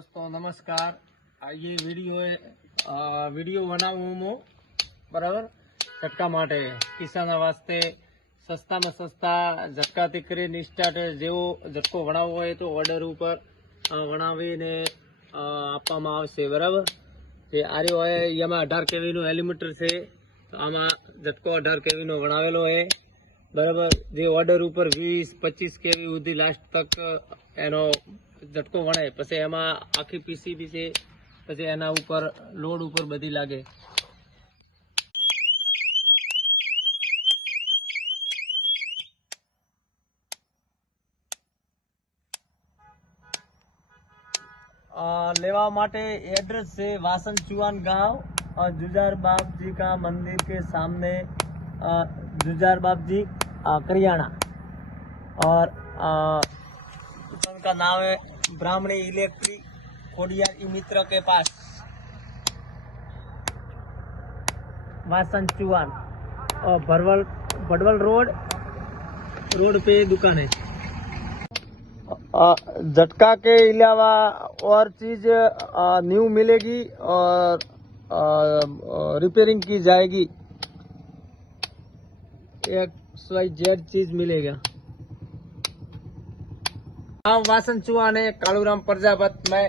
दोस्तों नमस्कार। ये વિડીયો બનાવું હું બરાબર ઝટકા માટે કિસાન વાસ્તે સસ્તામાં સસ્તા ઝટકાથી કરીને સ્ટાર્ટ જેવો ઝટકો વણાવવો હોય તો ઓર્ડર ઉપર વણાવીને આપવામાં આવશે બરાબર। જે આર્યો હોય એમાં 18 કેવીનું એલિમીટર છે, તો આમાં ઝટકો 18 કેવીનો વણાવેલો હોય બરાબર। જે ઓર્ડર ઉપર 20-25 કેવી સુધી લાસ્ટ તક એનો ઝટકો વણાય, પછી એમાં આખી પીસીબી છે, પછી એના ઉપર લોડ ઉપર બધી લાગે। लेवा माटे एड्रेस से वासन चुआन गांव और जुजार बाप जी का मंदिर के सामने, जुजार बाप जी करियाना, और दुकान का नाम है ब्राह्मणी इलेक्ट्रिक खोडियार ई मित्र के पास, वासन चुआन और भड़वल रोड पे दुकान है। झटका के अलावा और चीज न्यू मिलेगी और रिपेयरिंग की जाएगी, XYZ चीज मिलेगा। वासन चुआन है, कालूराम प्रजापत में